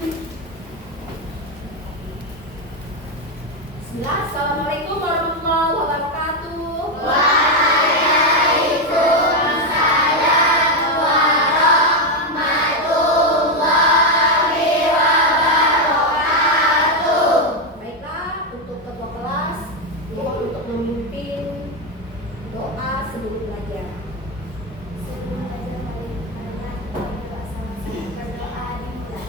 Assalamualaikum warahmatullahi wabarakatuh. Waalaikumsalam warahmatullahi wabarakatuh. Baiklah, untuk ketua kelas mohon untuk memimpin doa sebelum belajar. Sebelum belajar mari kita bersama-sama berdoa dimulai.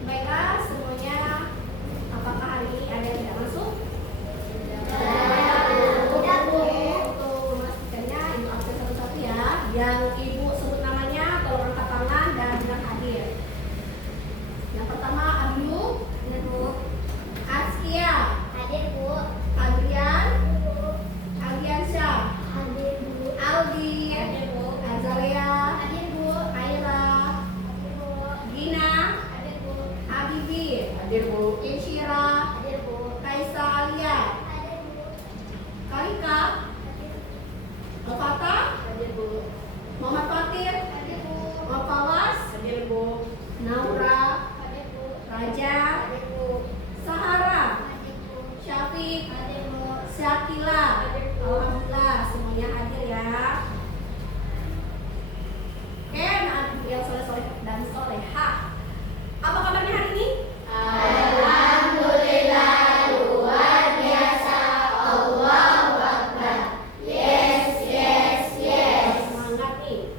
Baiklah, semuanya, apakah hari ini ada yang tidak masuk? Untuk memastikannya, ibu absen satu-satu ya. Yang ibu sebut namanya, tolong angkat tangan dan bilang hadir. Yang pertama, Abiyu, Askia, Hadir Bu. Adrian, Aldiansyah, Hadir Bu. Aldi, Hadir Bu. Azalea, Hadir Bu. Aira, Hadir Bu. Gina, Hadir Bu. Habibi, hadir Bu, Insyira, Hadir Bu. Kaisa Alia, Hadir Bu. Kalika, Hadir Bu. Al-Fatah, Hadir Bu. Muhammad Fatir, Hadir Bu. Muhammad Fawas, hadir Bu, Naura, Hadir Bu. Raja, Hadir Bu. Sahara, Hadir Bu. Syafiq, Hadir Bu. Syakila, alhamdulillah semuanya hadir ya. Oke, nah yang soleh-soleh dan solehah, apa kabarnya hari ini? Alhamdulillah luar biasa. Allahu Akbar. Yes, yes, yes. Semangat nih.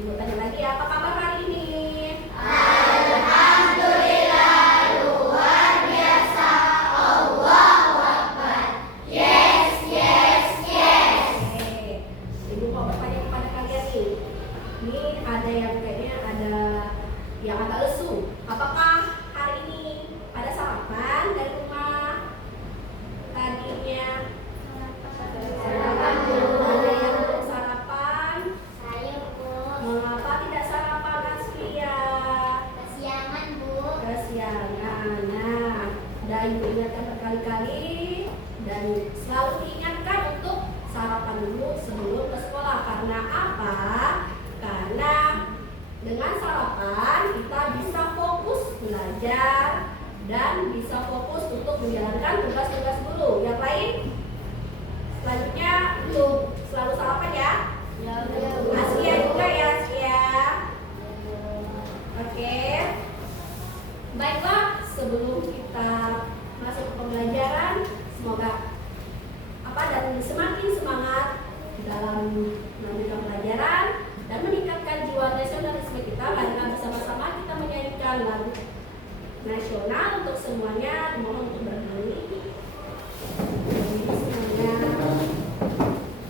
Ibu tanya lagi, apa kabar hari ini? Alhamdulillah luar biasa. Allahu Akbar. Yes, yes, yes. Oke, ibu mau bertanya kepada kalian nih. Ini ada yang kayaknya ada yang agak lesu. Apakah hari ini ada sarapan dari rumah? Tadinya Sarapan, Bu. ada yang belum sarapan. Saya Bu. Mengapa tidak sarapan Askia? Kesiangan Bu. Kesiangan. Nah, dan ibu ingatkan berkali-kali dan selalu diingatkan untuk sarapan dulu sebelum ke sekolah. Karena apa? Karena dengan sarapan kita bisa fokus belajar dan bisa fokus untuk menjalankan tugas-tugas guru. Yang lain, selanjutnya untuk selalu sarapan ya. Askia juga ya, Askia. Oke. Baiklah, sebelum kita masuk ke pembelajaran, semoga dan semakin semangat dalam melanjutkan pelajaran dan meningkatkan jiwa nasionalisme kita. Marilah bersama-sama kita menyanyikan lagu nasional untuk semuanya. Dimohon untuk berdiri.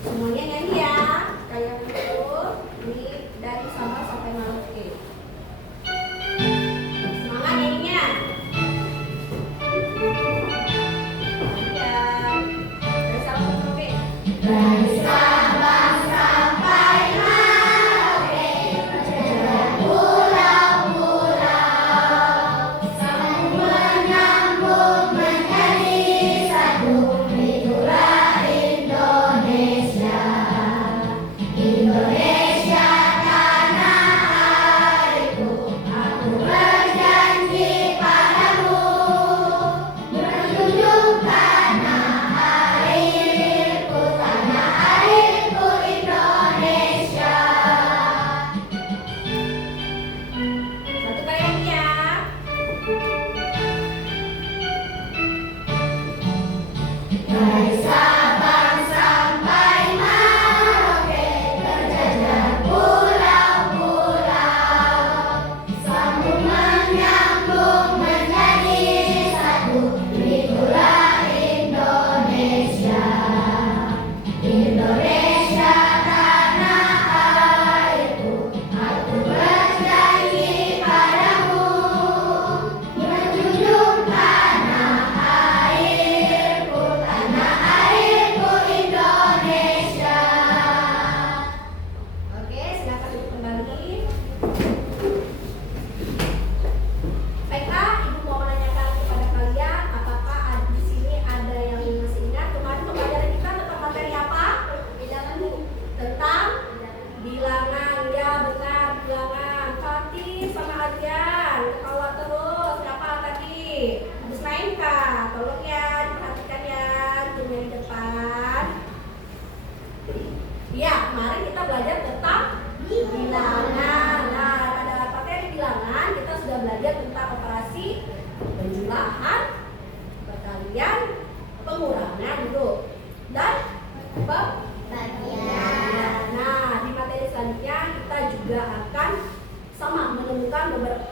Semuanya nyanyi ya. Kayak gitu. Ini dari Sabang sampai Merauke. Semangat nyanyinya. Dari Sabang sampai Merauke. Dari Sabang sampai Merauke, jalan pulau-pulau, sambung menyambung menjadi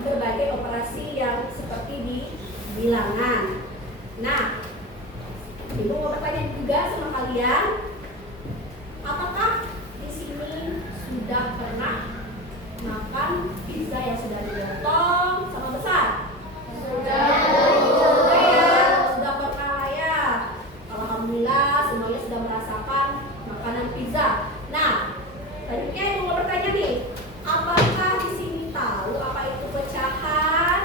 berbagai operasi yang seperti di bilangan. Nah, Ibu mau bertanya juga sama kalian, apakah di sini sudah pernah makan pizza yang sudah dipotong sama besar? Sudah ya, sudah pernah lah ya. Alhamdulillah semuanya sudah merasakan makanan pizza. Nah, selanjutnya Ibu mau bertanya nih, apakah di sini tahu apa itu pecahan?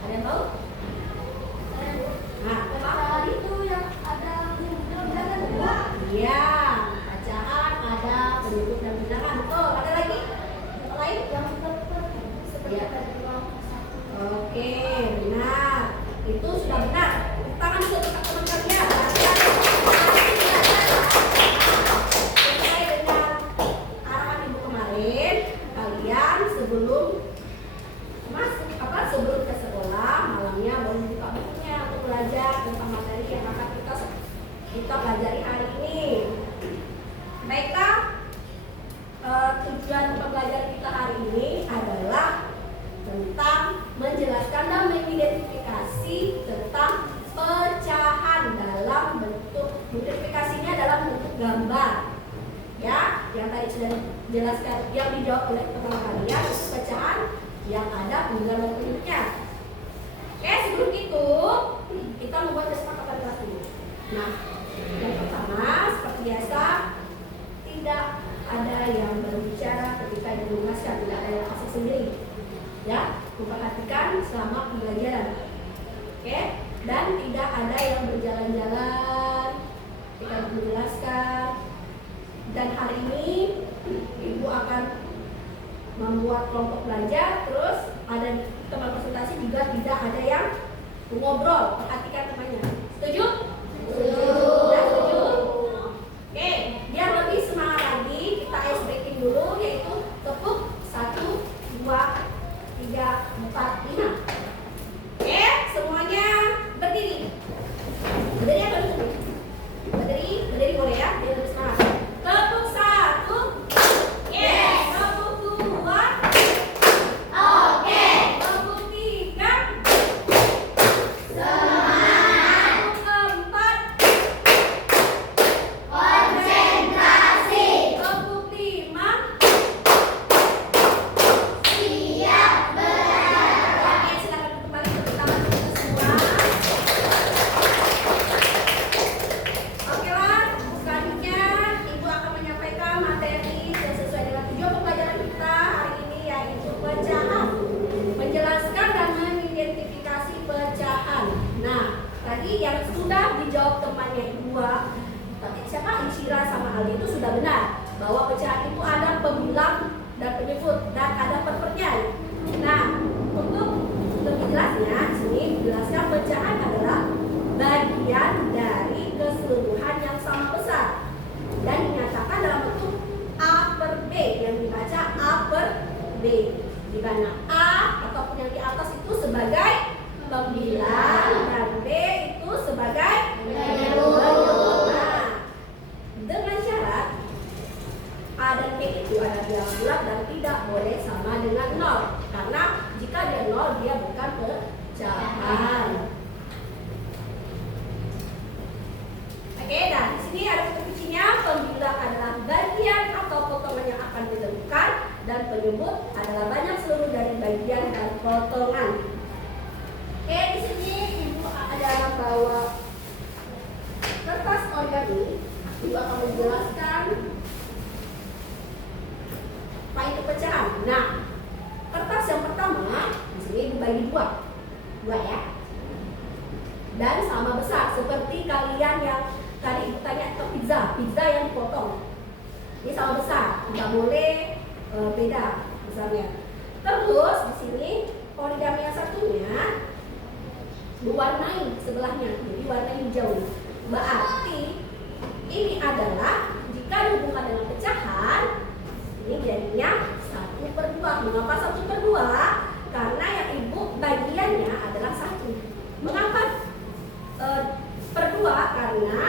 Ada yang tahu? Nah, pecahan itu yang ada penyebut dan bilangan. Iya, pecahan ada penyebut dan bilangan. Oh, ada lagi? Yang lain? Yang seperti Oke, benar. Itu sudah benar. Tangan dulu untuk teman kalian. Sesuai dengan arahan Ibu kemarin, kalian sebelum sebelum ke sekolah malamnya boleh buka bukunya untuk belajar tentang materi yang akan kita pelajari hari ini. Baiklah, tujuan pembelajaran kita hari ini adalah tentang menjelaskan dan mengidentifikasi tentang pecahan dalam bentuk, identifikasinya dalam bentuk gambar. Ya, yang tadi sudah dijelaskan, yang dijawab oleh teman kalian itu pecahan yang ada penggambar dan penyebutnya. Oke, sebelum itu kita membuat kesepakatan kelas dulu. Nah, yang pertama seperti biasa tidak ada yang berbicara ketika dijelaskan, tidak ada yang asik sendiri. Ya, memperhatikan selama pembelajaran. Oke, dan tidak ada yang berjalan-jalan ketika menjelaskan. Dan hari ini Ibu akan membuat kelompok belajar, terus ada teman konsultasi juga tidak ada yang ngobrol. Perhatikan temannya. Setuju? Setuju. Ya, setuju? Oke, biar lebih semangat lagi kita ice breaking dulu, yaitu tepuk 1, 2, 3, 4, 5. Oke, semuanya berdiri. Berdiri apa dulu? Berdiri boleh ya, biar lebih semangat. Tepuk 1. Yes. Tepuk 2. Oke. Tepuk 3. Semangat. Tepuk 4. Konsentrasi. Tepuk 5. Siap belajar. Oke, silakan kembali ke tangan kita semua. Oke lah, selanjutnya Ibu akan menyampaikan materi yang sesuai dengan tujuan pembelajaran kita hari ini, yaitu pecahan. Menjelaskan dan mengidentifikasi pecahan. Nah, tadi yang sudah dijawab temannya Ibu, siapa? Insyira sama Aldi, itu sudah benar bahwa pecahan itu ada pembilang dan penyebut dan ada per-pernya. Nah, untuk lebih jelasnya, di sini dijelaskan pecahan adalah bagian dari keseluruhan yang sama besar dan dinyatakan dalam bentuk A per B, yang dibaca A per B, di mana A ataupun yang di atas itu sebagai pembilang dan B itu sebagai penyebut. Nah, dengan syarat A dan B itu ada bilangan bulat dan tidak boleh sama dengan 0, karena jika dia 0 dia bukan pecahan. Oke, nah di sini ada kata kuncinya. Pembilang adalah bagian atau potongan yang akan ditentukan, dan penyebut adalah banyak seluruh dari bagian dan potongan. Oke, di sini Ibu ada bawa kertas origami. Ibu akan menjelaskan apa itu pecahan. Nah, kertas yang pertama di sini Ibu bagi dua ya, dan sama besar seperti kalian yang tadi Ibu tanya ke pizza yang dipotong. Ini sama besar, tidak boleh beda besarnya. Terus di sini origami yang satunya diwarnai sebelahnya, jadi warna hijau. Berarti ini adalah jika dihubungkan dengan pecahan, ini jadinya 1/2. Mengapa 1/2? Karena yang Ibu bagiannya adalah 1. Mengapa per 2? Karena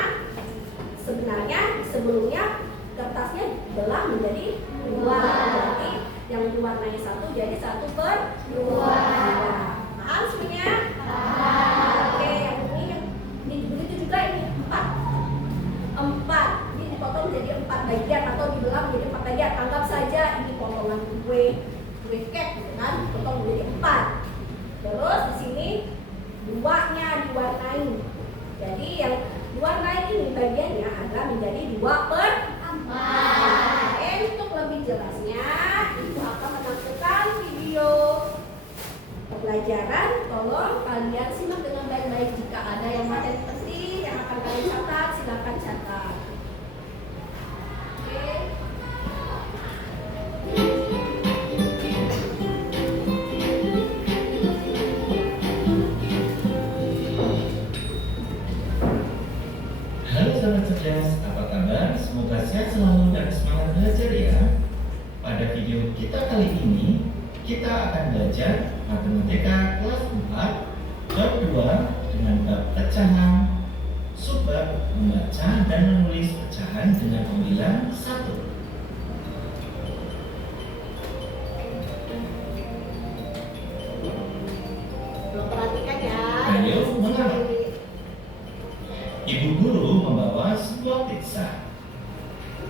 sebenarnya sebelumnya kertasnya belah menjadi 2. Jadi yang diwarnai 1 jadi 1/2. Paham semuanya? Oke, yang ini begitu juga ini 4. Ini dipotong jadi 4 bagian atau dibelah menjadi 4 bagian. Anggap saja ini potongan kue cake gitu kan, dipotong menjadi 4. Terus di sini 2-nya diwarnai. Jadi yang diwarnai ini bagiannya adalah menjadi 2/4. Untuk lebih jelasnya, Ibu akan menampilkan video pembelajaran. Tolong kalian simak dengan baik-baik. Jika ada yang materi penting yang akan kalian catat, silakan catat. Oke. Halo sahabat cerdas, apa kabar? Semoga sehat selalu dan semangat belajar ya. Pada video kita kali ini, kita akan belajar matematika kelas 4 bab 2 dengan bab pecahan, subbab membaca dan menulis pecahan dengan pembilang 1. Perhatikan ya. Ayo, mengalah. Ibu guru membawa sebuah pizza.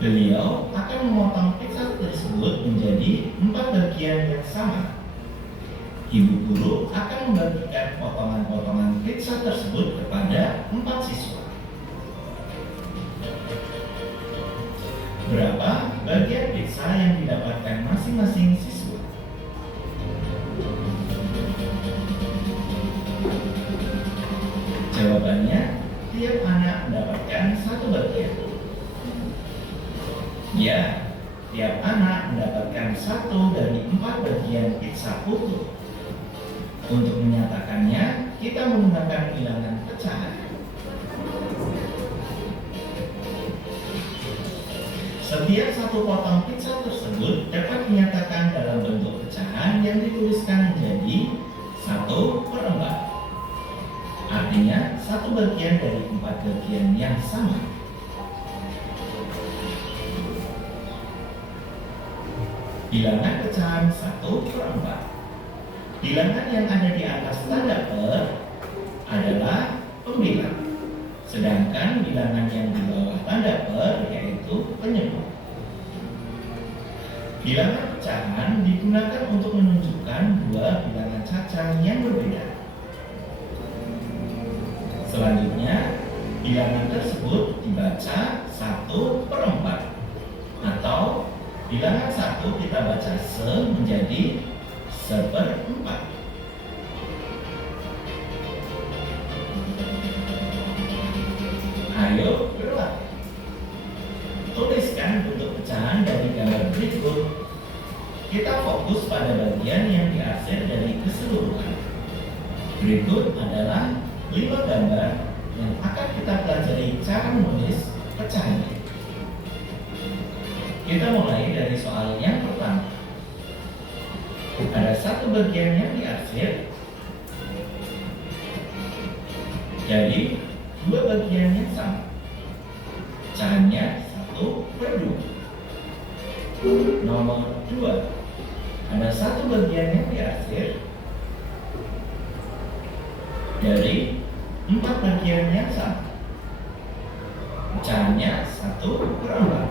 Beliau akan memotong pizza tersebut menjadi 4 bagian yang sama. Ibu guru akan membagikan potongan-potongan pizza tersebut kepada 4 siswa. Berapa bagian pizza yang didapatkan masing-masing siswa? Jawabannya, tiap anak mendapatkan 1 bagian. Ya, tiap anak mendapatkan 1 dari 4 bagian pizza utuh. Untuk menyatakannya, kita menggunakan bilangan pecahan. Setiap 1 potong pizza tersebut dapat dinyatakan dalam bentuk pecahan yang dituliskan menjadi 1/4. Artinya 1 bagian dari 4 bagian yang sama. Bilangan pecahan 1/4. Bilangan yang ada di atas tanda per adalah pembilang, sedangkan bilangan yang di bawah tanda per yaitu penyebut. Bilangan pecahan digunakan untuk menunjukkan 2 bilangan cacang yang berbeda. Selanjutnya, bilangan tersebut dibaca 1/4 atau bilangan 1 kita baca menjadi 1/4. Ayo berlatih. Tuliskan bentuk pecahan dari gambar berikut. Kita fokus pada bagian yang diarsir dari keseluruhan. Berikut adalah 5 gambar yang akan kita pelajari cara menulis pecahannya. Kita mulai dari soal yang pertama. Ada 1 bagian yang diarsir dari 2 bagian yang sama. Pecahannya 1/2. Nomor 2. Ada 1 bagian yang diarsir dari 4 bagian yang sama. Pecahannya 1/4.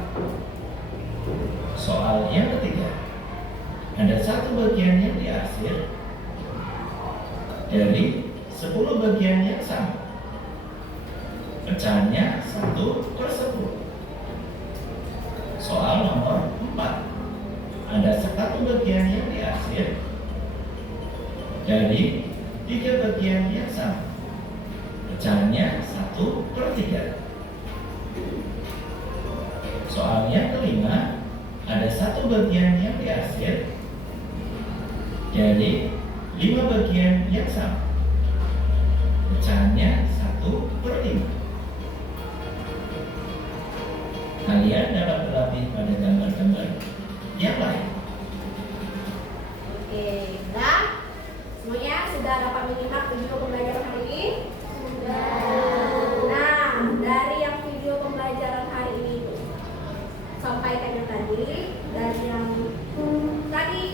Soal yang ketiga. Ada 1 bagian yang diarsir dari 10 bagian yang sama. Pecahannya 1/10. Soal nomor 4. Ada 1 bagian yang diarsir dari 3 bagian yang sama. Pecahannya 1/3. Soal yang kelima. Ada 1 bagian yang diarsir dari 5 bagian yang sama. Pecahannya 1/5. Kalian dapat berlatih pada gambar-gambar yang lain. Oke, udah? Semuanya sudah dapat menyimak video pembelajaran hari ini? Nah, dari yang video pembelajaran hari ini sampaikan yang tadi, dari yang tadi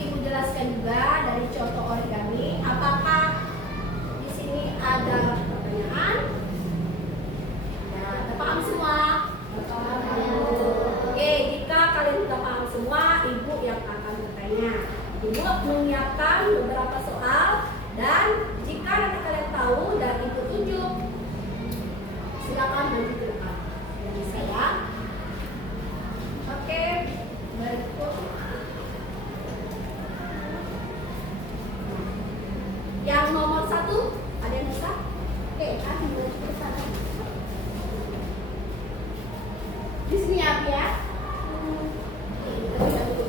Ibu menyiapkan beberapa soal dan jika nanti kalian tahu dan Ibu tunjuk, silakan maju ke depan. Yang bisa ya. Oke, berikut. Yang nomor 1, ada yang bisa? Oke, kan maju ke sana. Di sini ya, Abi, ya. Oke, kita lihat dulu.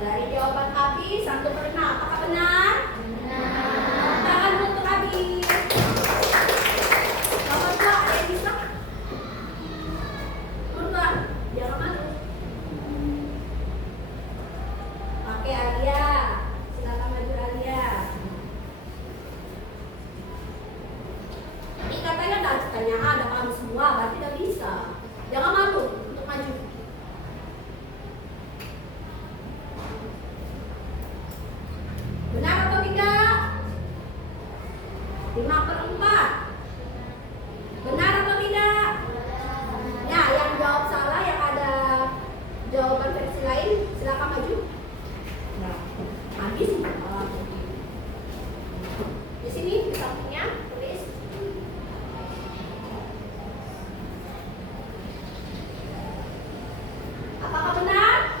Dari jawaban Abi 1/6, apakah benar? Benar. Tangan untuk Abi. Nomor 2, ada yang bisa? Nomor 2, jangan malu. Oke, Alia. Silakan maju, Alia. Ini katanya ada kamu semua, berarti tidak bisa. Jangan malu untuk maju. Benar atau tidak? 5/4. Benar atau tidak? Ya, yang jawab salah, yang ada jawaban versi lain, silakan maju. Nah, habis. Di sini di sampingnya tulis. Apakah benar?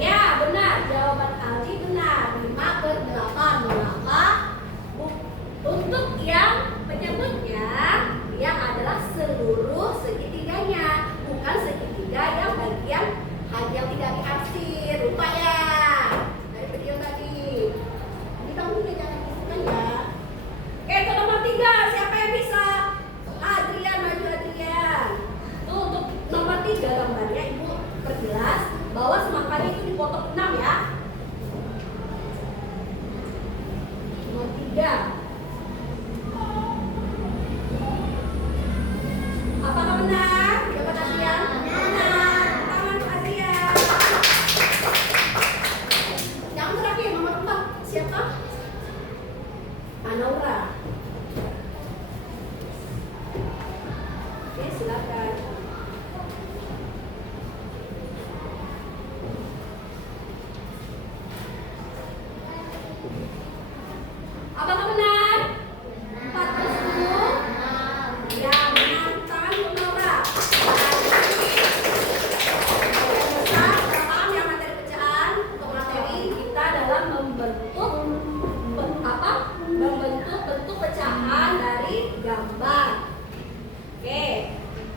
Ya, benar. Jawaban Aldi benar. 5/8. Mengapa? Untuk yang penyebutnya, dia adalah seluruh segitiganya, bukan segitiga yang bagian yang tidak diarsir. Lupa ya dari video tadi. Ini kamu juga jangan disebutkan ya. Oke, itu nomor 3. Siapa yang bisa? Adrian, maju Adrian. Tuh, untuk nomor 3 gambarnya Ibu perjelas bahwa semakannya itu dipotong 6 ya. Nomor 3. Apakah benar? Jawaban Adrian? Benar. Tangan untuk Adrian. Yang terakhir nomor 4. Siapa? Anaura. Oke, silakan. Apakah benar? 4/10? Ya, benar. Tangan untuk Naura. Yang besar, paham ya materi pecahan? Untuk materi kita dalam membentuk bentuk pecahan dari gambar. Oke,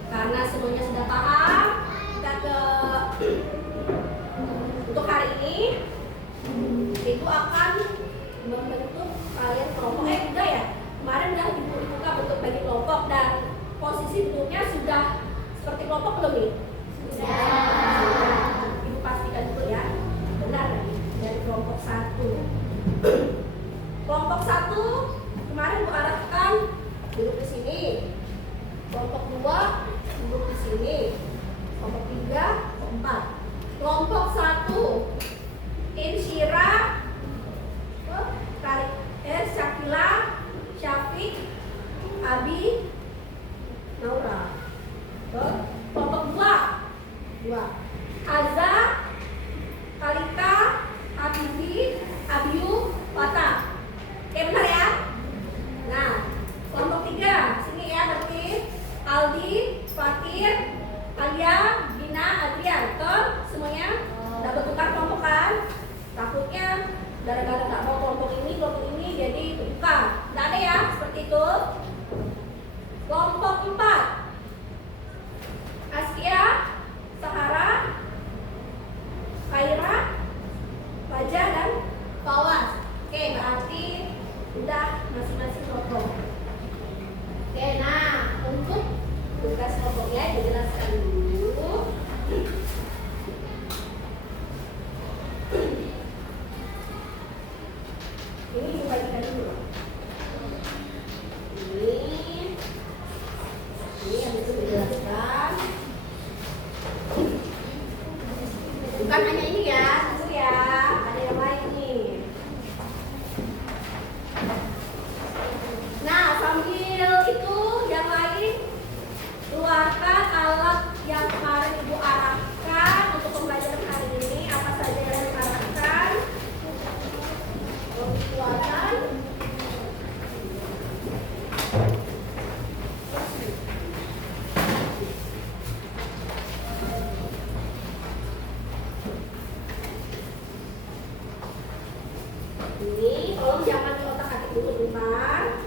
karena semuanya sudah paham, kita ke untuk hari ini Ibu akan membentuk kalian kelompok. Enggak ya, kemarin udah dibuka bentuk bagi kelompok dan posisi bentuknya sudah seperti kelompok belum nih? Sudah. Ibu pastikan dulu ya, benar dari kelompok 1. Kelompok 1 kemarin Bu arahkan duduk di sini. Kelompok 2 duduk di sini. Kelompok 3, 4. Kelompok 1 Insyira, Syakila, Syafiq, Abi, Naura. Kelompok 2 Aza, Kalika, Habibi, Abiyu, Wata. Oke, benar ya? Nah, kelompok 3 sini ya, berarti Aldi, Fakir, Alia, Gina, Adrian. Betul? Semuanya udah bertukar kelompok kan? Takutnya gara-gara nggak mau kelompok ini jadi bertukar. Nggak ada ya seperti itu. Kelompok 4 Askia, Sahara, Kaira, Fajar dan Fawas. Oke, berarti udah masing-masing kelompok. Oke, nah untuk tugas kelompoknya dijelaskan dulu. Ini dibagikan dulu. Ini Ini tolong jangan di otak-atik dulu bentar.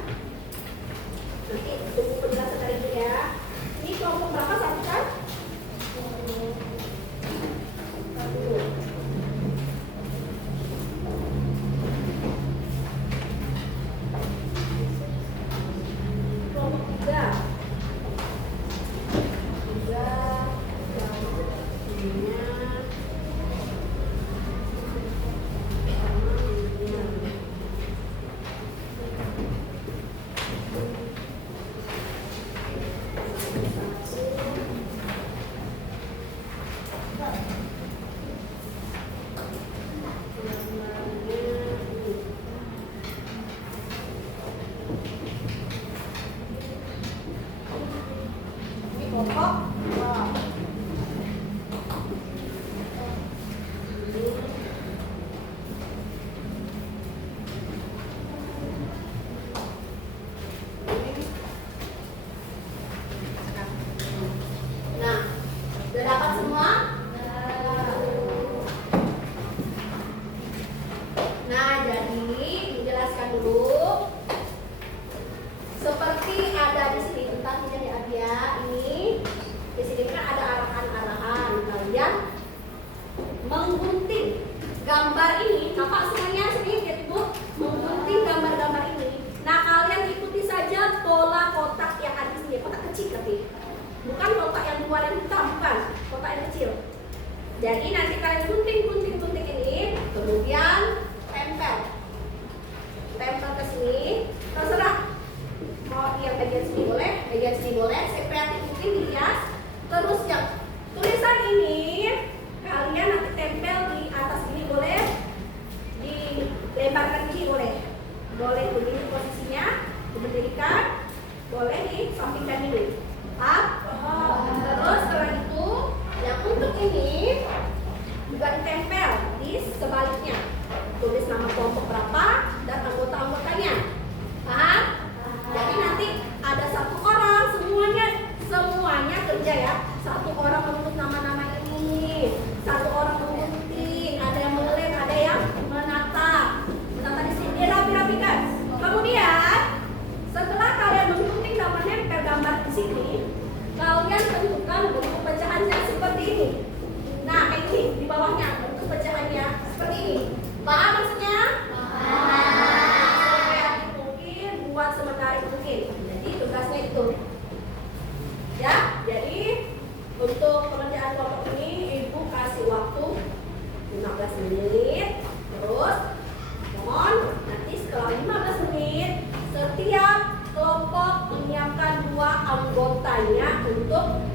Nanti tunggu penjelasan dari ibu ya. Ini kelompok berapa satu kan? Satu. Kelompok tiga. Tiga. Ininya. Ini kelompok dua. Nah, udah dapat semua? Nah, jadi dijelaskan dulu. Seperti ada di sini tentang ini ya, ini di sini kan ada arahan-arahan. Kalian menggunting gambar ini, nampak semuanya sini ya Ibu, menggunting gambar-gambar ini. Nah, kalian ikuti saja pola kotak yang ada di sini, kotak kecil tapi bukan kotak yang luar yang hitam, bukan, kotak yang kecil. Jadi nanti kalian gunting ini, kemudian tempel ke sini, terserah. Mau yang bagian sini boleh, saya kreatif mungkin dihias. Terus yang tulisan ini kalian nanti tempel di atas ini boleh, dilemparkan ini boleh begini posisinya, diberdirikan, boleh disampingkan ini. Terus setelah itu yang untuk ini juga ditempel di sebaliknya, tulis nama kelompok berapa dan anggota-anggotanya. Paham? Jadi nanti ada satu orang, semuanya kerja ya. Satu orang menulis nama-nama ini, satu orang menggunting, ada yang mengelem, ada yang menata di sini, rapi-rapikan. Kemudian setelah kalian menggunting dan menempel gambar di sini, kalian tentukan bentuk pecahannya seperti ini. Nah, ini di bawahnya bentuk pecahannya seperti ini. Paham maksudnya? Buat semenarik mungkin. Jadi tugasnya itu. Ya, jadi untuk pengerjaan kelompok ini Ibu kasih waktu 15 menit. Terus mohon nanti setelah 15 menit setiap kelompok menyiapkan 2 anggotanya untuk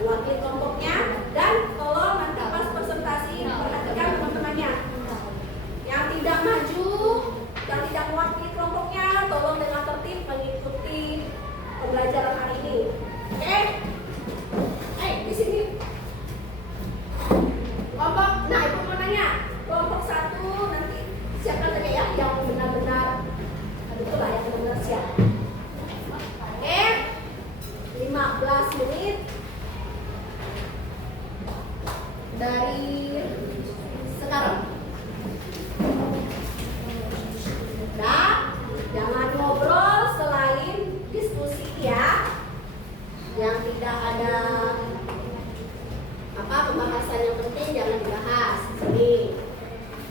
wakil kelompoknya, dan tolong nanti pas presentasi perhatikan teman-temannya yang tidak maju dan tidak mewakili kelompoknya, tolong dengan tertib mengikuti pembelajaran hari ini. Oke? Di sini kelompok. Nah, Ibu mau nanya, kelompok 1 nanti siapkan saja ya yang benar-benar betul lah, yang benar-benar siap. Oke? 15 menit dari sekarang. Nah, jangan ngobrol selain diskusi ya. Yang tidak ada pembahasan yang penting jangan dibahas di sini.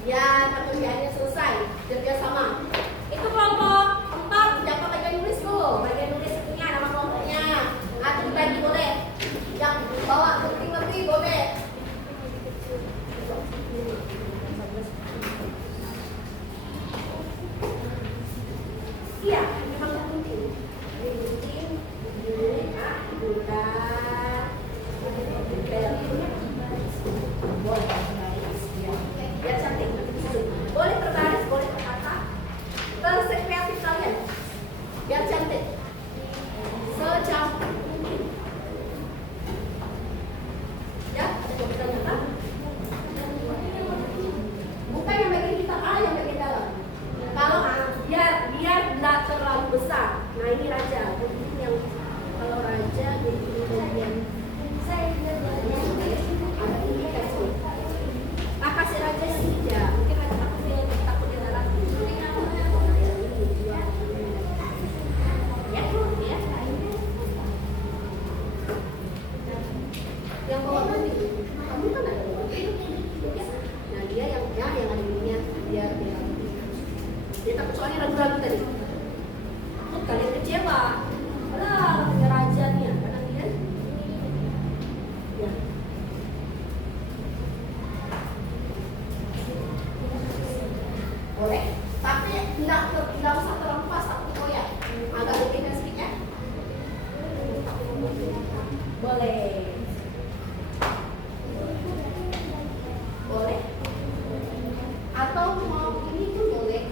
Ya, pekerjaannya selesai, kerjasama. Itu kelompok 4 dapat bagian nulis dulu. Bagian nulis punya nama kelompoknya. Atau dibagi boleh. Yang bawa penting-penting boleh. Iya, memang penting. Penting, biar cantik. Boleh. Boleh. Atau mau ini pun boleh.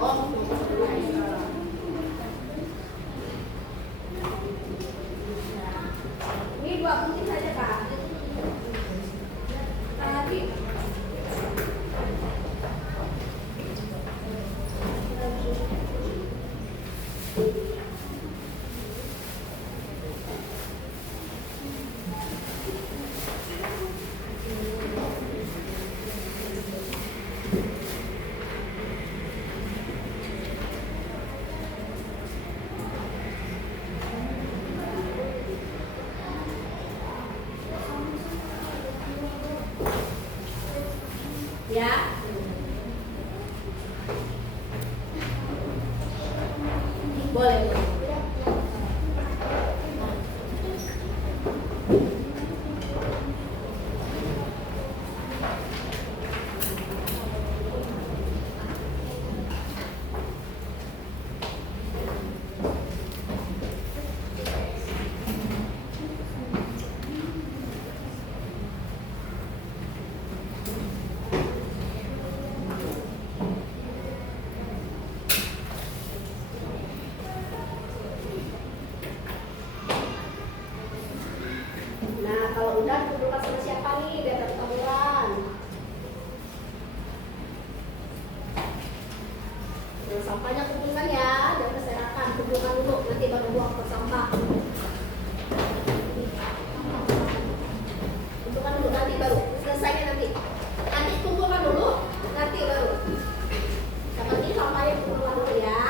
Oh, ini 2 menit saja Kak. Tadi. Ya. Boleh. Nah, kalau udah kumpulkan sama siapa nih biar ketahuan. Nah, sampahnya kumpulkan ya, jangan berserakan. Kumpulkan dulu, nanti baru buang ke sampah. Kumpulkan dulu, nanti baru selesainya nanti. Nanti kumpulkan dulu, nanti baru. Yang penting sampahnya kumpulkan dulu ya.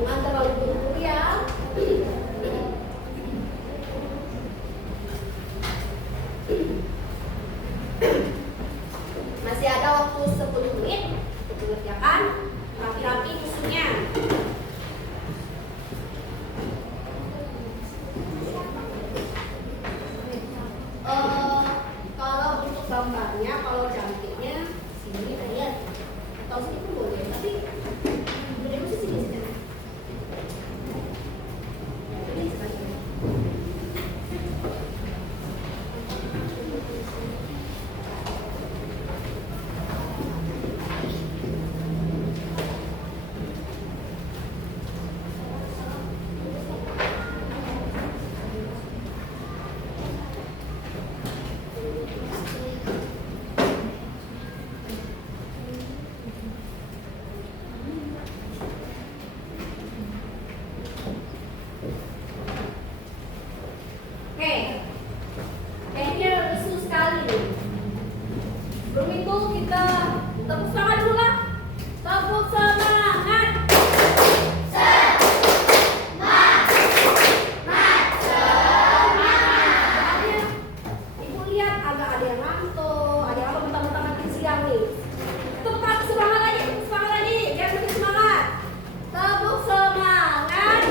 Jangan terlalu buru-buru ya. Masih ada waktu 10 menit untuk mengerjakan rapi-rapi musuhnya. Kalau untuk gambarnya, kalau cantiknya sini aja. Atau sini pun boleh, tapi boleh masih sini saja. Ini sebaliknya. Oke, kayaknya lesu sekali nih. Sebelum itu kita tepuk semangat dulu lah. Tepuk semangat. Ibu lihat agak ada yang ngantuk, ada yang apa mentang-mentang nanti siang nih. Tepuk semangat lagi, biar lebih semangat. Tepuk semangat.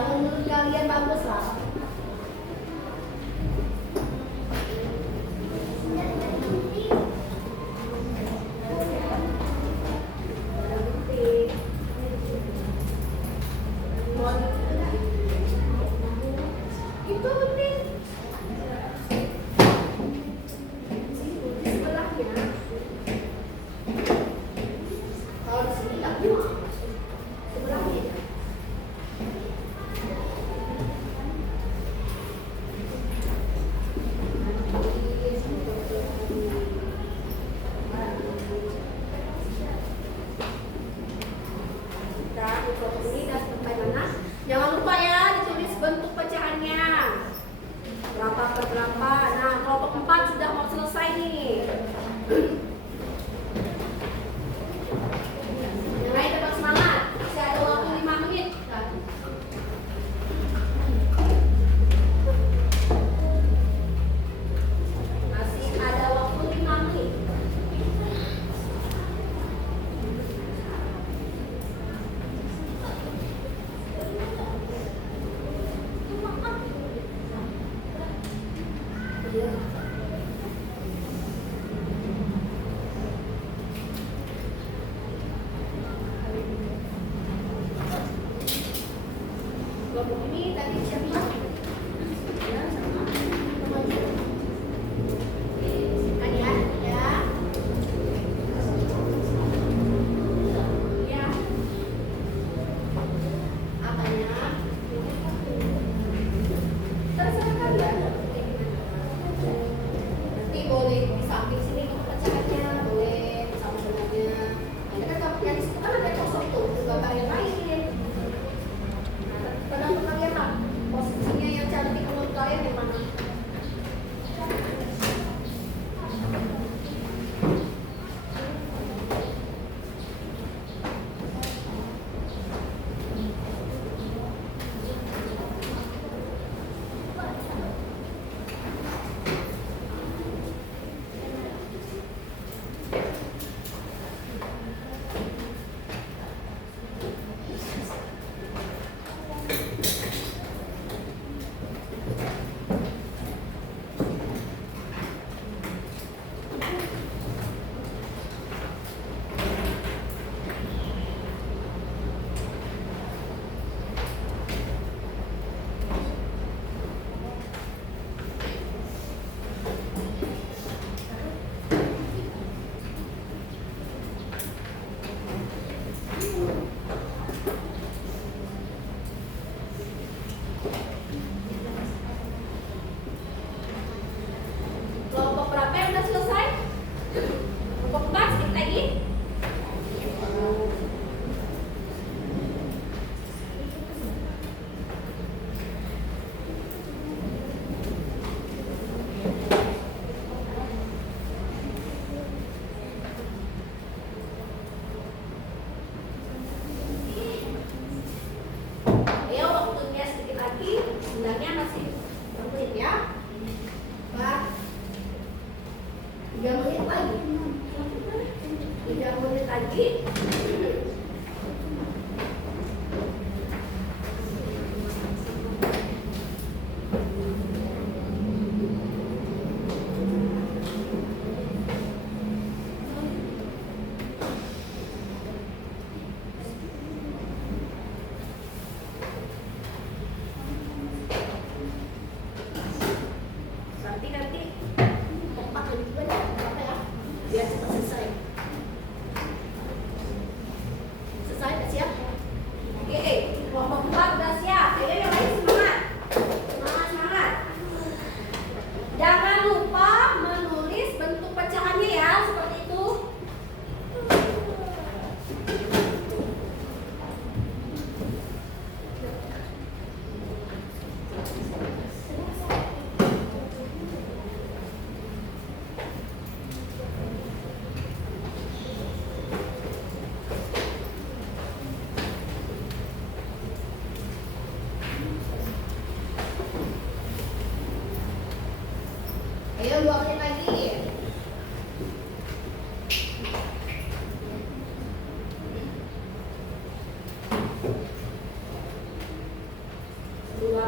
Yang menurut kalian bagus lah. Itu penting. Sebelahnya. Kalau di sini tak muat. Sebelahnya. Kita untuk ini dan sampai mana? Jangan lupa ya ditulis bentuk pecahannya. Berapa per berapa? Nah, kelompok 4 sudah mau selesai nih. Yang lain tetap semangat. Masih ada waktu 5 menit. Masih ada waktu 5 menit. Kelompok ini tadi siapa? Ya, sama. Kan ya, ya. Ya. Apanya? Terserah kalian. Nanti boleh di samping sini untuk pecahannya, boleh sama sebenarnya. Ini kan yang di situ kan ada kosong tuh, gambar yang lain. Nah, penonton kalian lah, posisinya yang cantik menurut kalian yang mana?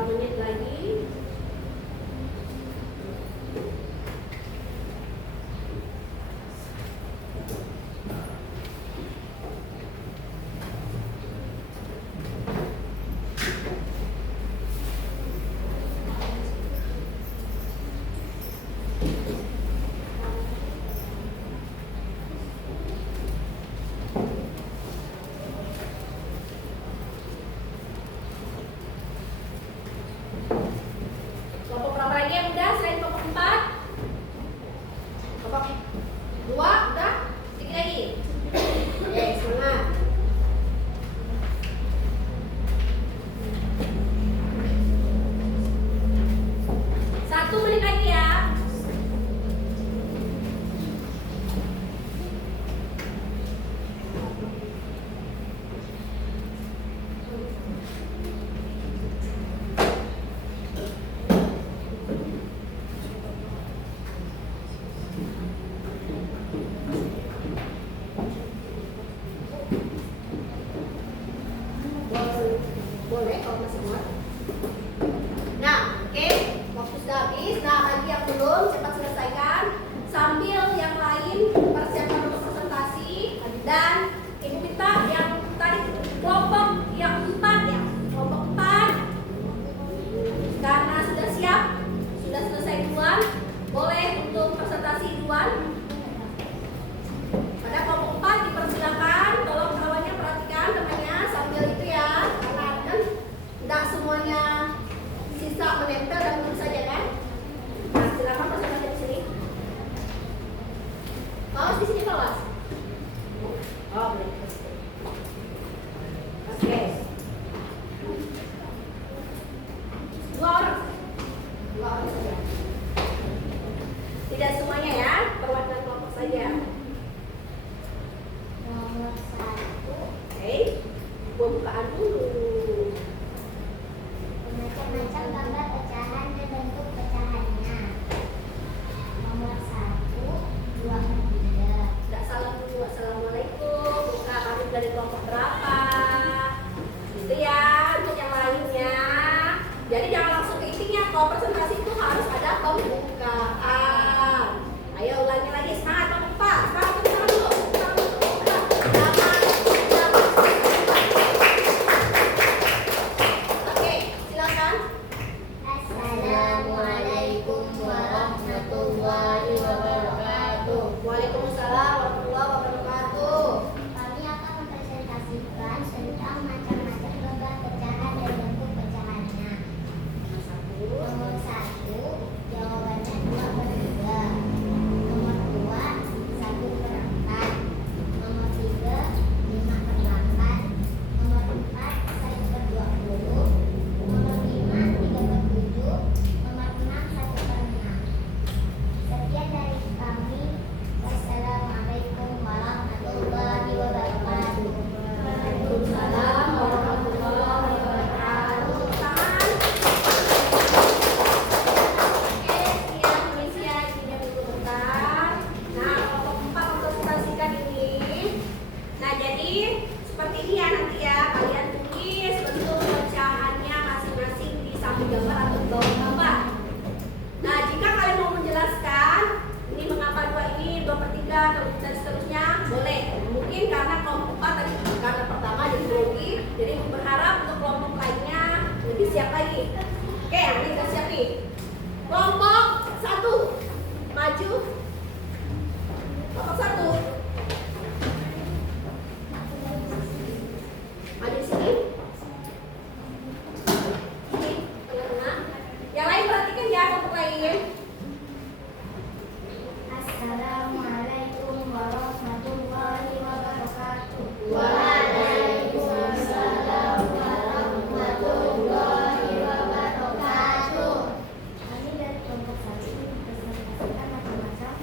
menit lagi. Kelompok berapa lagi yang udah selain kelompok 4? Kelompok 2 udah? Sedikit lagi. Oke, semangat. Satu menit lagi ya. Boleh kalau masih muat. Nah, oke, waktu sudah habis. Nah, bagi yang belum cepat selesaikan sambil yang lain persiapan untuk presentasi. Dan ibu minta yang tadi kelompok yang 4 ya, kelompok 4 karena sudah siap, sudah selesai duluan, boleh untuk presentasi duluan. Pada kelompok 4 dipersilakan, tolong kawannya perhatikan temannya sambil itu ya, karena kan tidak semuanya sisa menempel dan tulis saja kan. Nah, silakan presentasi di sini. Kawas di sini kawas. Oh, boleh. Oke. 2 orang. 2 orang saja. Tidak semuanya ya, perwakilan kelompok saja. Nomor 1. Oke, bukaan dulu. Macam-macam gambar pecahan dan bentuk pecahannya. Nomor 1, 2, 3. Tidak salam dulu, assalamualaikum. Buka kamu dari kelompok berapa? Gitu ya, untuk yang lainnya. Jadi jangan langsung ke intinya. Kalau presentasi itu harus ada pembukaan. Ayo ulangi lagi, semangat kelompok 4. Semangat bersama dulu. Oke, silakan. Assalamualaikum warahmatullahi wabarakatuh. Waalaikumsalam warahmatullahi wabarakatuh. Kami akan mempresentasikan tentang macam-macam gambar pecahan dan bentuk pecahannya. Nomor 1, jawabannya 2/3. Nomor 2, 1/4. Nomor 3, 5/8. Nomor 4, 1/20. Nomor 5, 3/7. Nomor 6, 1/6. Sekian dari kami. Wassalamualaikum warahmatullahi wabarakatuh. Waalaikumsalam warahmatullahi wabarakatuh. Tangan. Oke, sekian Indonesia isinya dulu bentar. Nah, kelompok 4 mempresentasikan ini. Nah, jadi seperti ini ya nanti ya. Kalian tulis bentuk pecahannya masing-masing di samping gambar atau di bawah gambar. Nah, jika kalian mau menjelaskan ini mengapa 2 ini 2/3 dan seterusnya, boleh. Mungkin karena kelompok 4 tadi karena pertama jadi grogi, jadi berharap untuk kelompok lainnya lebih siap lagi. Oke, yang ini udah siap nih. Kelompok 1 maju. Kelompok 1 maju di sini. Sini, tengah-tengah. Yang lain perhatikan ya, kelompok lain. Assalamualaikum warahmatullahi wabarakatuh. Waalaikumsalam warahmatullahi wabarakatuh. Kami dari kelompok 1 mempresentasikan macam-macam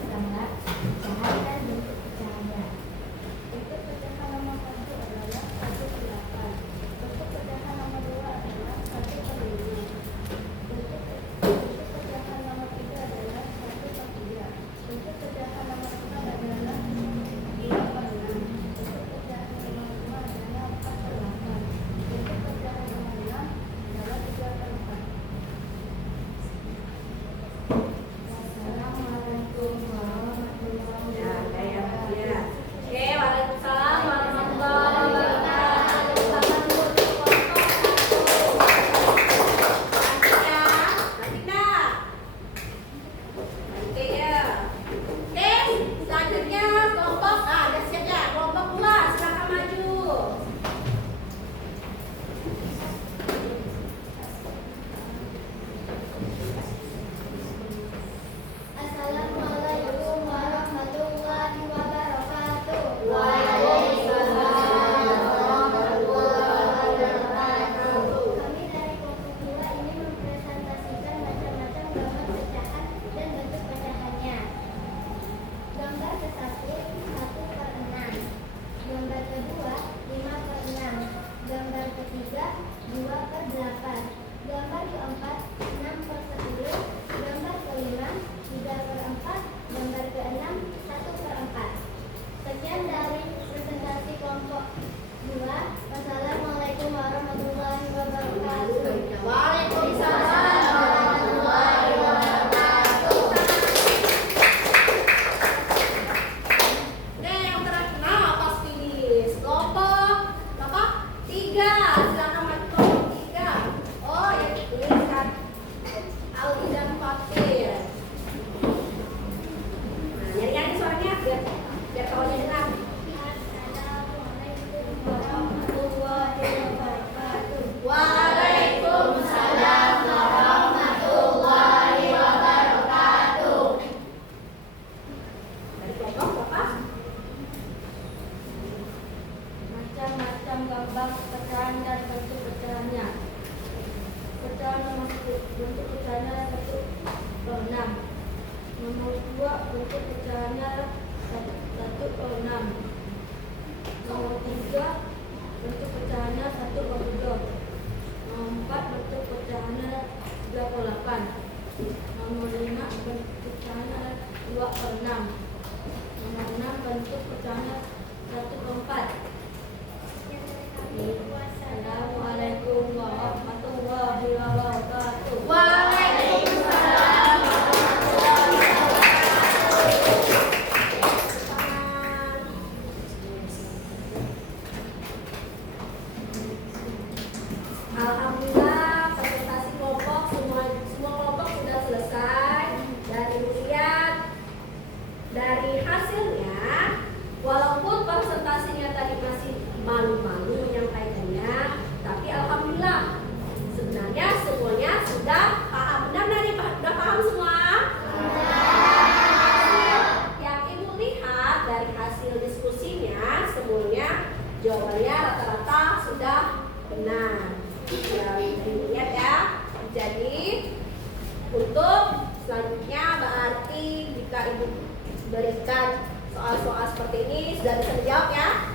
dengan soal-soal seperti ini sudah bisa dijawab ya?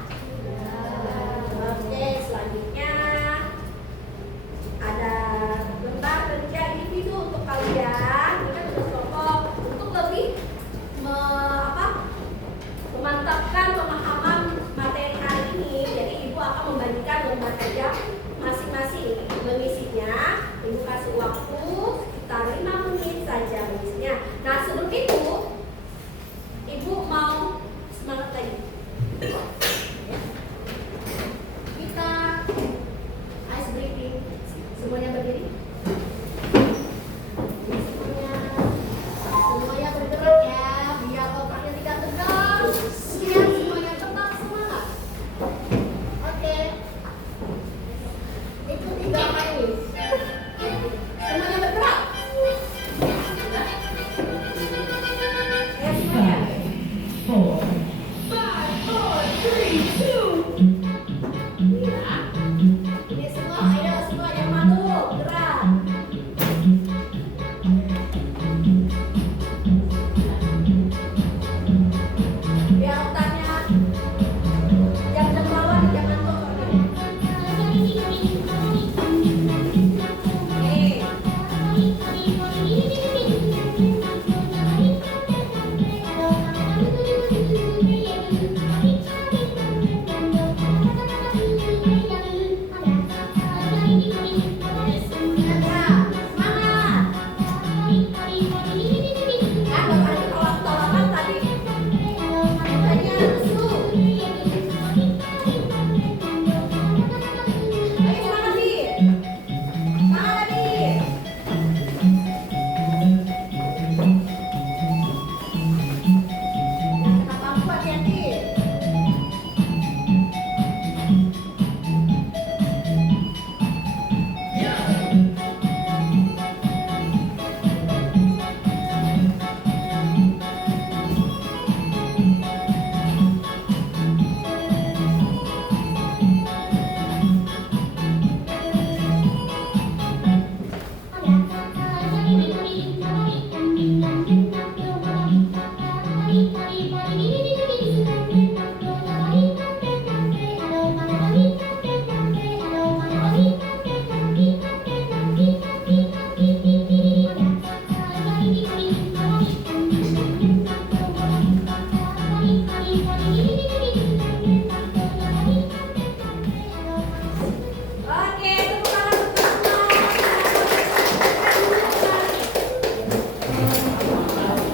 Oke, selanjutnya ada lembar kerja individu untuk kalian. Ini kan tugas kelompok untuk lebih memantapkan pemahaman materi hari ini. Jadi ibu akan membagikan lembar kerja masing-masing. Mengisinya, ibu kasih waktu sekitar 5 menit saja mengisinya. Nah, sebelum itu ibu mau semangat lagi. Kita ice breaking. Semuanya berdiri. Semuanya bergerak ya, biar otaknya tidak tegang. Biar semuanya tetap semangat. Oke. Itu 3 ini. Semuanya bergerak. Semuanya. 4, 5, 4, 3, 2. Ya. Ini semua, ayo semua yang masuk gerak. Biar otaknya jangan bawah, jangan turun. Oke, tepuk tangan untuk semua.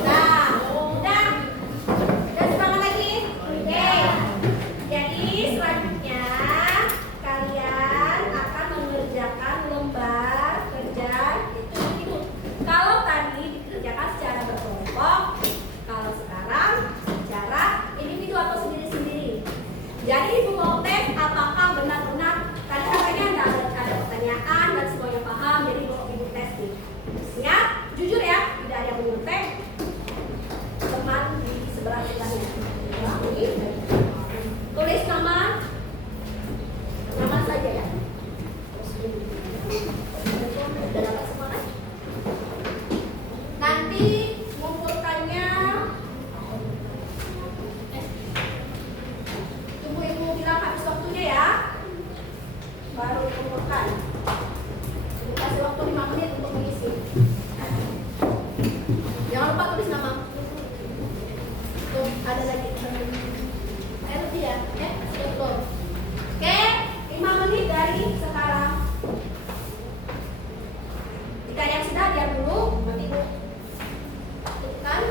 Nah, udah semangat lagi. Oke. Jadi selanjutnya kalian akan mengerjakan lembar kerja itu. Kalau tadi dikerjakan secara berkelompok, kalau sekarang secara individu atau sendiri-sendiri. Jadi ibu mau tes apakah benar-benar tadi katanya ada pertanyaan dan semuanya paham, jadi ibu tes nih. Ingat, jujur ya, tidak ada yang menyontek teman di sebelah sebelahnya. Tulis nama saja ya. Sudah dapat semua kan? Nanti mengumpulkannya. Tunggu ibu bilang habis waktunya ya. Baru dikumpulkan. Ibu kasih waktu 5 menit untuk mengisi. Jangan lupa tulis nama. Tuh, ada lagi. Ayo ya, betul. Oke, 5 menit dari sekarang. Jika yang sudah diam dulu, nanti ibu tutupkan.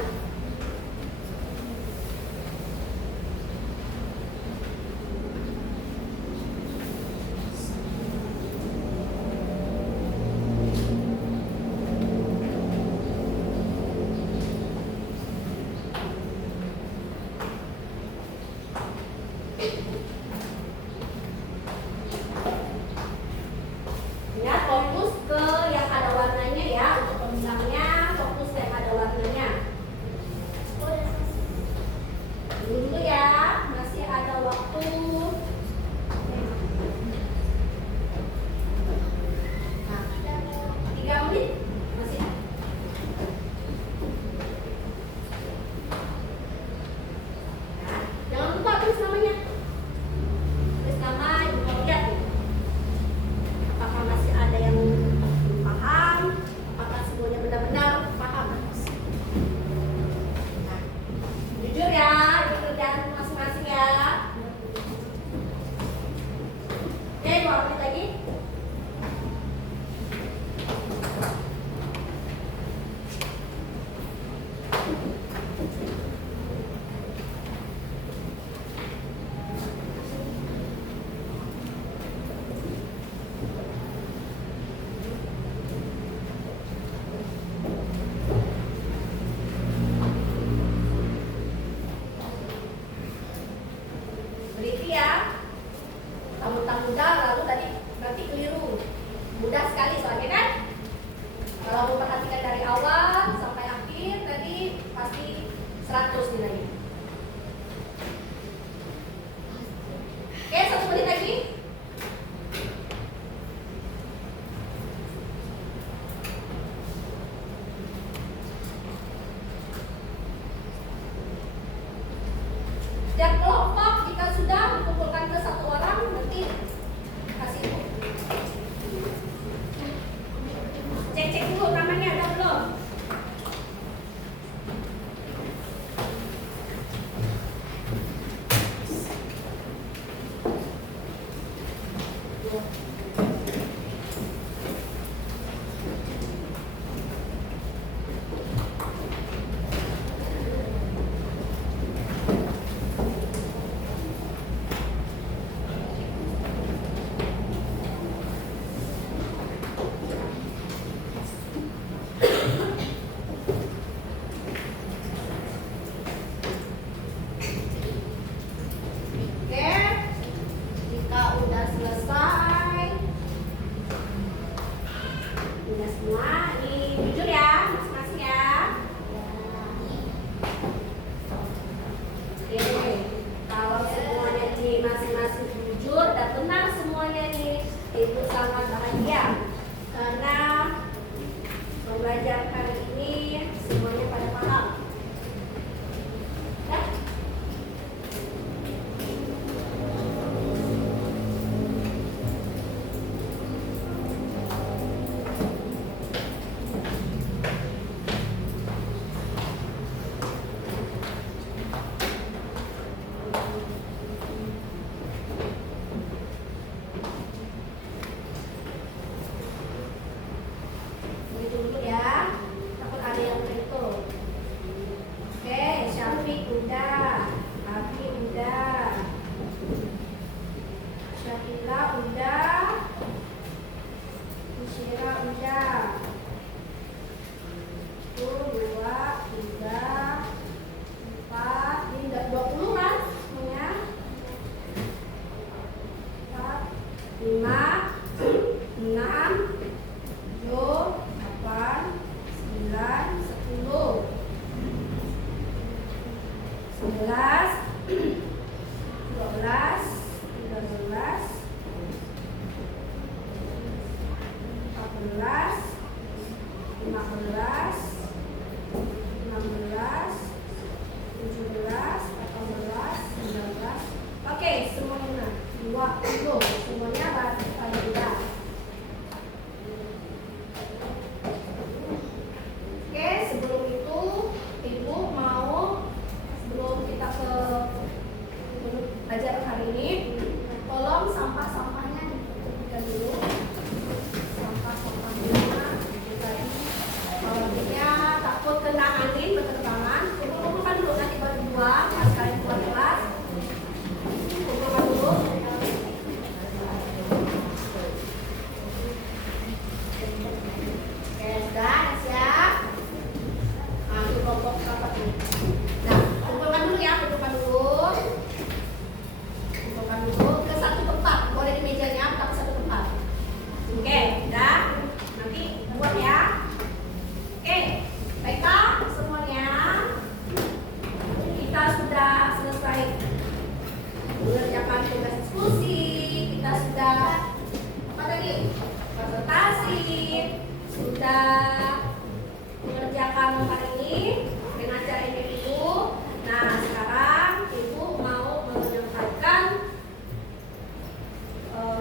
cek dulu namanya ada belum? Oke, jika udah selesai, udah semua, nih jujur ya, masing-masing ya. Oke, kalau semuanya nih masing-masing jujur dan benar semuanya nih, itu sangat bahagia karena pembelajaran kali ini semuanya pada paham. Ya? Begitu dulu ya, takut ada yang itu. Oke, Syafiq udah, Abi udah, Syakila udah, Musyira udah. 1, 2, 3, 4, ini udah 20 kan semuanya? 4, 5, 6, 7, 8, 9, 10, 11, 12, 13, 14, 15, 16, 17, 18, 19. Oke, semuanya 20. Semuanya pada udah. Oke, sebelum itu Ibu mau sebelum kita ke pelajaran hari ini, tolong sampah-sampahnya dikumpulkan dulu. Sampah-sampahnya dikumpulkan. Kalau tidak takut kena angin berterbangan, kumpulkan dulu nanti baru buang pas kalian keluar kelas. Kumpulkan dulu. Oke, sudah siap. Nah, itu kelompok rapat ini. Nah, kumpulkan dulu ya, kumpulkan dulu. Kumpulkan dulu ke satu tempat. Boleh di mejanya, tapi satu tempat. Oke, udah. Nanti buat ya. Oke, baiklah semuanya. Kita sudah selesai mengerjakan tugas diskusi. Kita sudah apa tadi? Presentasi. Sudah mengerjakan hari ini dengan cara itu. Nah, sekarang Ibu mau menyampaikan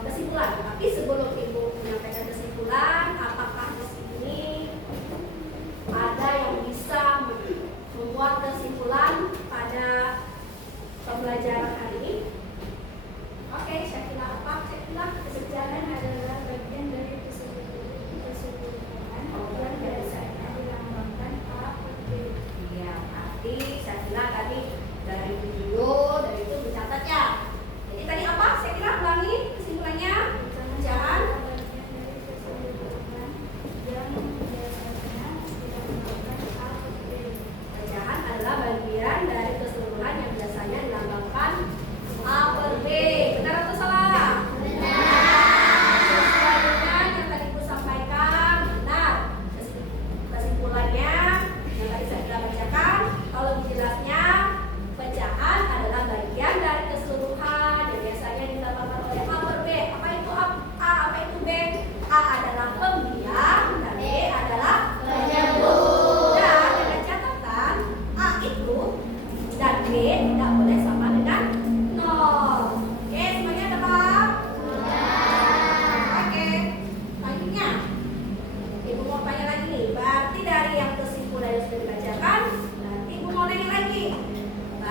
kesimpulan. Tapi sebelum Ibu menyampaikan kesimpulan, apakah di sini ada yang bisa membuat kesimpulan pada pembelajaran hari ini? Oke, Syakila apa? Syakila, Sejarah adalah bagian dari keseluruhan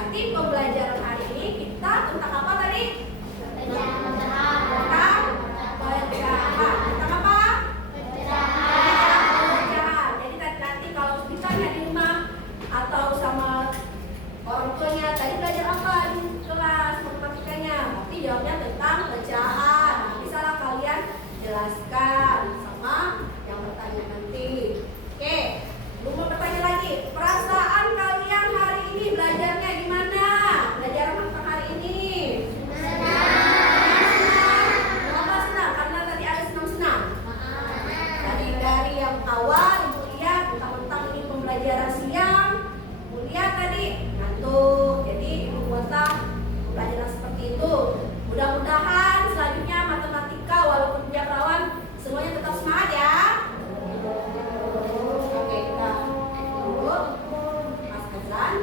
Berarti pembelajaran hari ini kita tentang apa tadi? Tentang pecahan. Tentang apa? Pecahan. Jadi nanti kalau ditanya di rumah atau sama orang tuanya, tadi belajar apa di kelas matematikanya? Tapi jawabnya tentang pecahan. Nah, bisalah kalian jelaskan sama yang bertanya nanti. Oke, belum mau bertanya lagi. Perasaan kalian hari ini belajarnya gimana? Belajar tentang hari ini? Kenapa senang? Karena tadi ada senang-senang. Dari yang awal ibu lihat tentang ini pembelajaran siang, ibu lihat tadi ngantuk. Jadi ibu buatlah pembelajaran seperti itu. Mudah-mudahan selanjutnya matematika walaupun dia rawan semuanya tetap semangat ya. Oke, kita tunggu Mas Azan.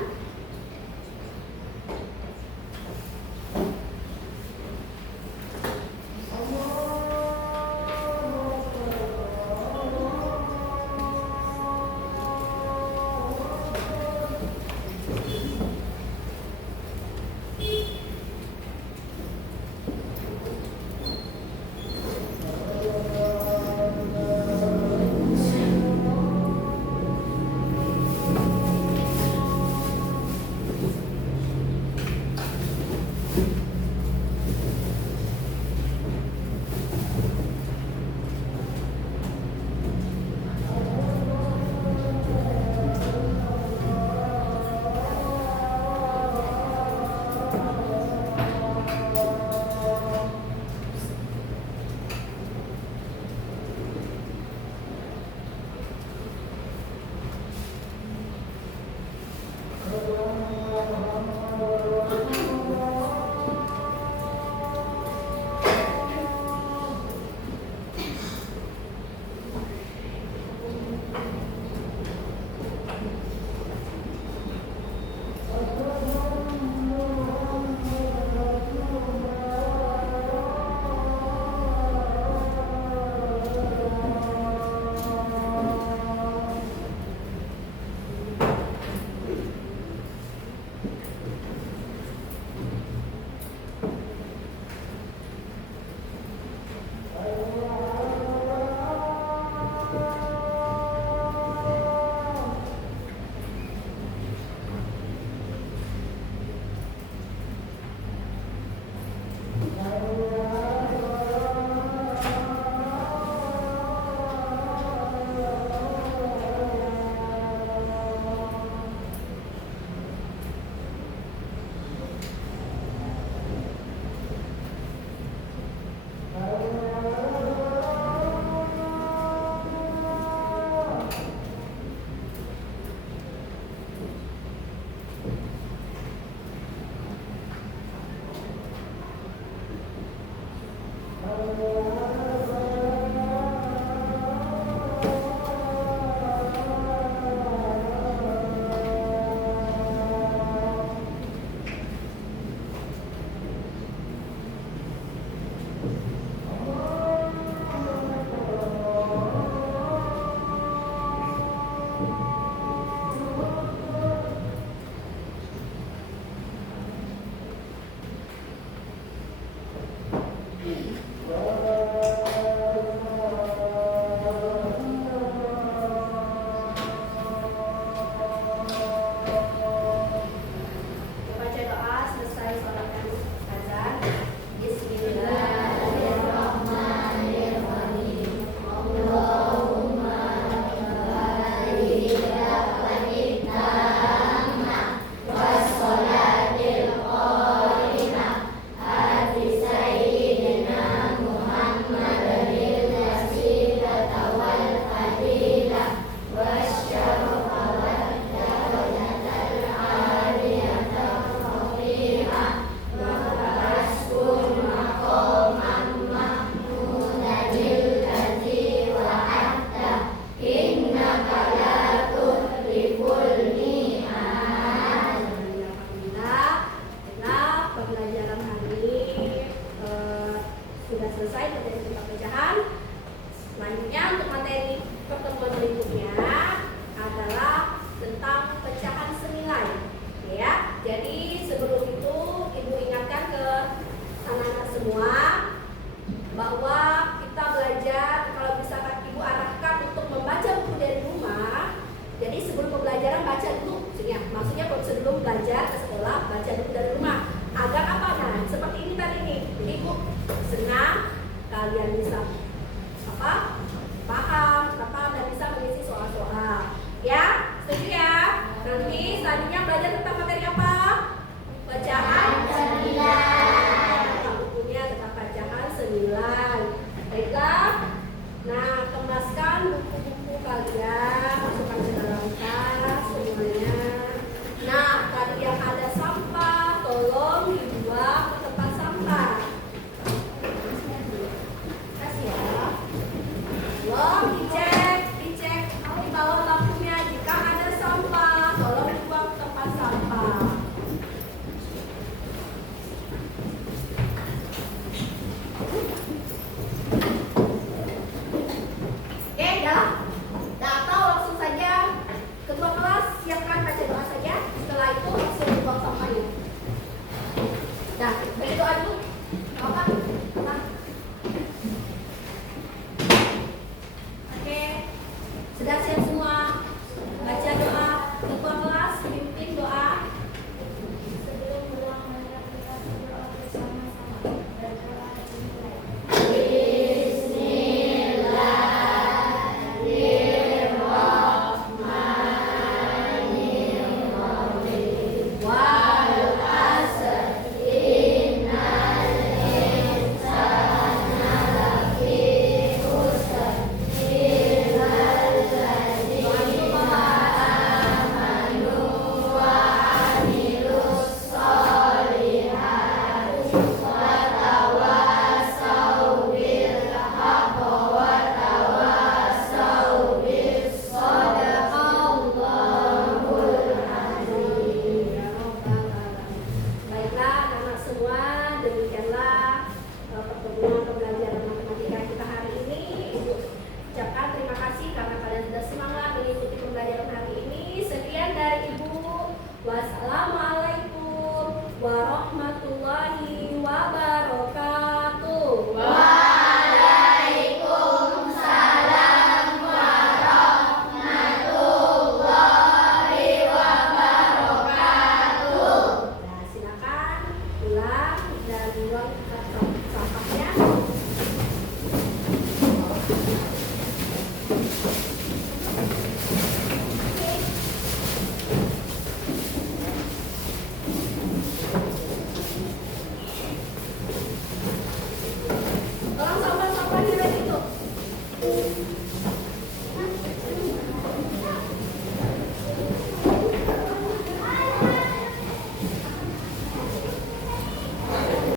Sedang siap